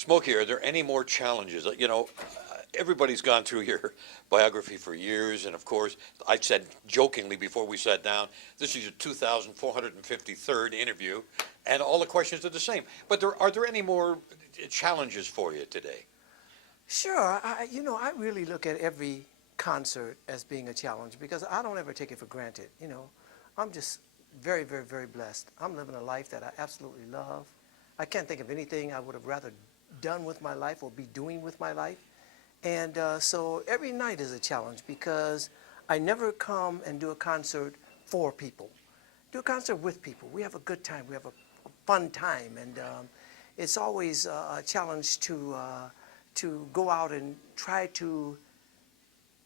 Smokey, are there any more challenges? You know, everybody's gone through your biography for years, and of course, I said jokingly before we sat down, this is your 2,453rd interview, and all the questions are the same. But are there any more challenges for you today? Sure. I really look at every concert as being a challenge because I don't ever take it for granted. I'm just very, very, very blessed. I'm living a life that I absolutely love. I can't think of anything I would have rather done with my life or be doing with my life. And so every night is a challenge because I never come and do a concert for people. Do a concert with people. We have a good time. We have a fun time. And it's always a challenge to go out and try to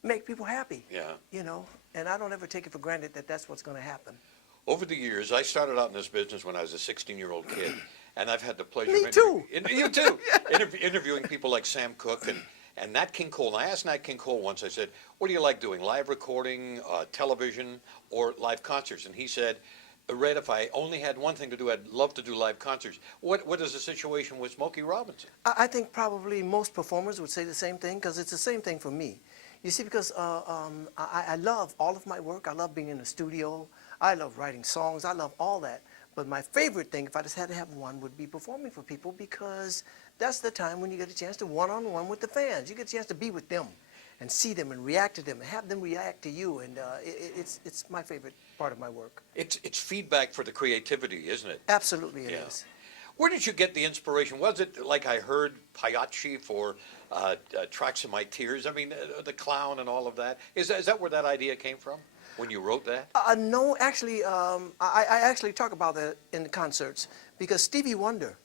make people happy. Yeah. And I don't ever take it for granted that that's what's going to happen. Over the years, I started out in this business when I was a 16-year-old kid, and I've had the pleasure Me of too. You too. Interviewing people like Sam Cooke and Nat King Cole. And I asked Nat King Cole once, I said, what do you like doing, live recording, television, or live concerts? And he said, Red, if I only had one thing to do, I'd love to do live concerts. What is the situation with Smokey Robinson? I think probably most performers would say the same thing because it's the same thing for me. You see, because I love all of my work. I love being in the studio. I love writing songs. I love all that. But my favorite thing, if I just had to have one, would be performing for people because that's the time when you get a chance to one-on-one with the fans. You get a chance to be with them and see them and react to them and have them react to you. And it's my favorite part of my work. It's feedback for the creativity, isn't it? Absolutely it is. Where did you get the inspiration? Was it like I heard Pagliacci for Tracks of My Tears? I mean, the clown and all of that. Is that where that idea came from when you wrote that? No, actually, I actually talk about that in the concerts because Stevie Wonder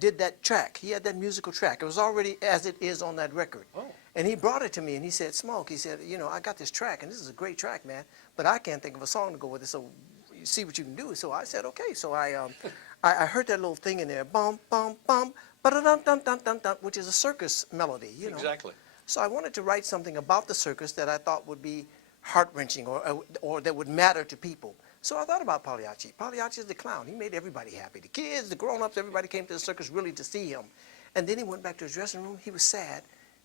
did that track. He had that musical track. It was already as it is on that record. Oh. And he brought it to me and he said, Smoke, he said, I got this track and this is a great track, man, but I can't think of a song to go with it, so you see what you can do. So I said, okay. So I heard that little thing in there, bum, bum, bum, ba-da-dum, dum, dum, dum, dum, which is a circus melody, Exactly. So I wanted to write something about the circus that I thought would be heart-wrenching or that would matter to people. So I thought about Pagliacci. Pagliacci is the clown. He made everybody happy. The kids, the grown-ups, everybody came to the circus really to see him. And then he went back to his dressing room. He was sad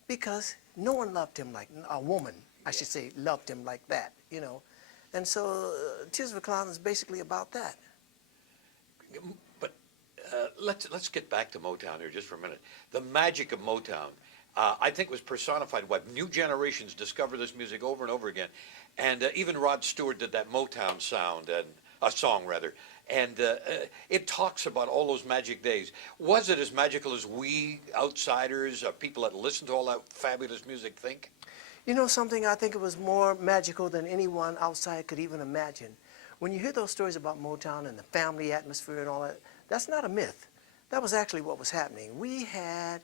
because no one loved him like, a woman, I should say, loved him like that, And so Tears of a Clown is basically about that. But let's get back to Motown here just for a minute. The magic of Motown, I think, was personified. New generations discover this music over and over again, and even Rod Stewart did that Motown sound and a song rather, and it talks about all those magic days. Was it as magical as we outsiders, people that listen to all that fabulous music, think? You know something? I think it was more magical than anyone outside could even imagine. When you hear those stories about Motown and the family atmosphere and all that, that's not a myth. That was actually what was happening. We had,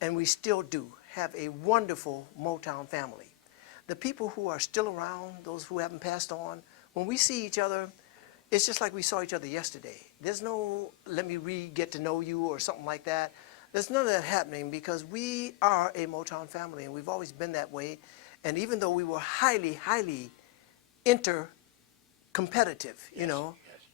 and we still do, have a wonderful Motown family. The people who are still around, those who haven't passed on, when we see each other, it's just like we saw each other yesterday. There's no, let me get to know you or something like that. There's none of that happening because we are a Motown family and we've always been that way. And even though we were highly, highly competitive,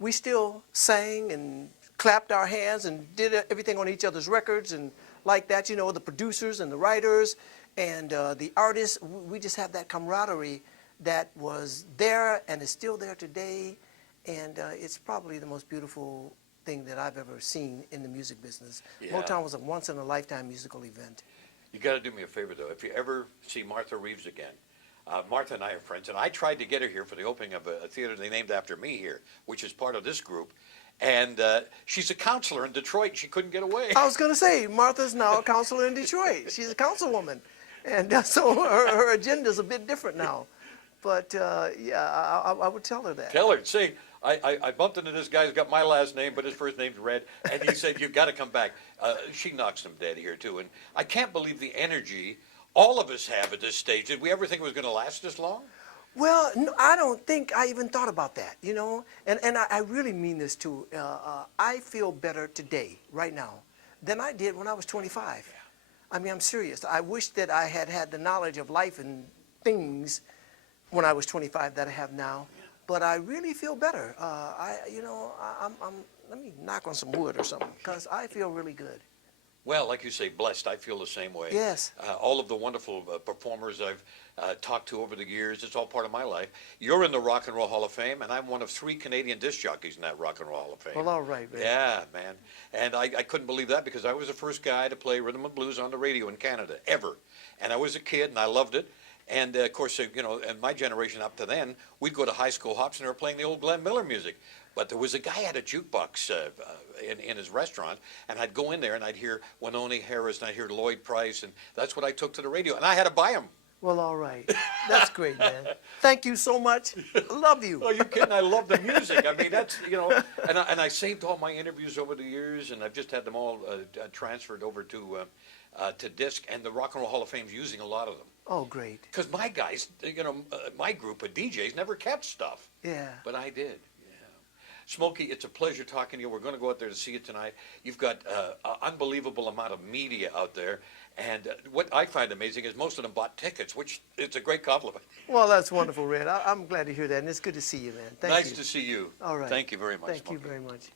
we still sang and clapped our hands and did everything on each other's records and like that, the producers and the writers and the artists. We just have that camaraderie that was there and is still there today. And it's probably the most beautiful thing that I've ever seen in the music business. Yeah. Motown was a once-in-a-lifetime musical event. You got to do me a favor, though. If you ever see Martha Reeves again, Martha and I are friends, and I tried to get her here for the opening of a theater they named after me here, which is part of this group. And she's a counselor in Detroit. She couldn't get away. I was going to say, Martha's now a counselor in Detroit. She's a councilwoman. And so her agenda's a bit different now. But, yeah, I would tell her that. Tell her. Say, I bumped into this guy who's got my last name, but his first name's Red, and he said, you've got to come back. She knocks him dead here, too. And I can't believe the energy all of us have at this stage. Did we ever think it was going to last this long? Well, no, I don't think I even thought about that, And I really mean this, too. I feel better today, right now, than I did when I was 25. Yeah. I mean, I'm serious. I wish that I had had the knowledge of life and things when I was 25 that I have now. But I really feel better. Let me knock on some wood or something, because I feel really good. Well, like you say, blessed. I feel the same way. Yes. All of the wonderful performers I've talked to over the years, it's all part of my life. You're in the Rock and Roll Hall of Fame, and I'm one of 3 Canadian disc jockeys in that Rock and Roll Hall of Fame. Well, all right, man. Yeah, man. And I couldn't believe that because I was the first guy to play rhythm and blues on the radio in Canada, ever. And I was a kid, and I loved it. And of course, you know, and my generation up to then, we'd go to high school hops and they were playing the old Glenn Miller music. But there was a guy at a jukebox in his restaurant, and I'd go in there and I'd hear Wynonie Harris and I'd hear Lloyd Price, and that's what I took to the radio. And I had to buy them. Well, all right. That's great, man. Thank you so much. Love you. Oh, you're kidding? I love the music. I mean, that's, you know, and I saved all my interviews over the years, and I've just had them all transferred over to disc, and the Rock and Roll Hall of Fame's using a lot of them. Oh, great. Because my guys, you know, my group of DJs never kept stuff. Yeah. But I did. Yeah. Smokey, it's a pleasure talking to you. We're going to go out there to see you tonight. You've got an unbelievable amount of media out there. And what I find amazing is most of them bought tickets, which it's a great compliment. Well, that's wonderful, Red. I'm glad to hear that, and it's good to see you, man. Thank you. Nice to see you. All right. Thank you very much, Thank you Smokey. very much.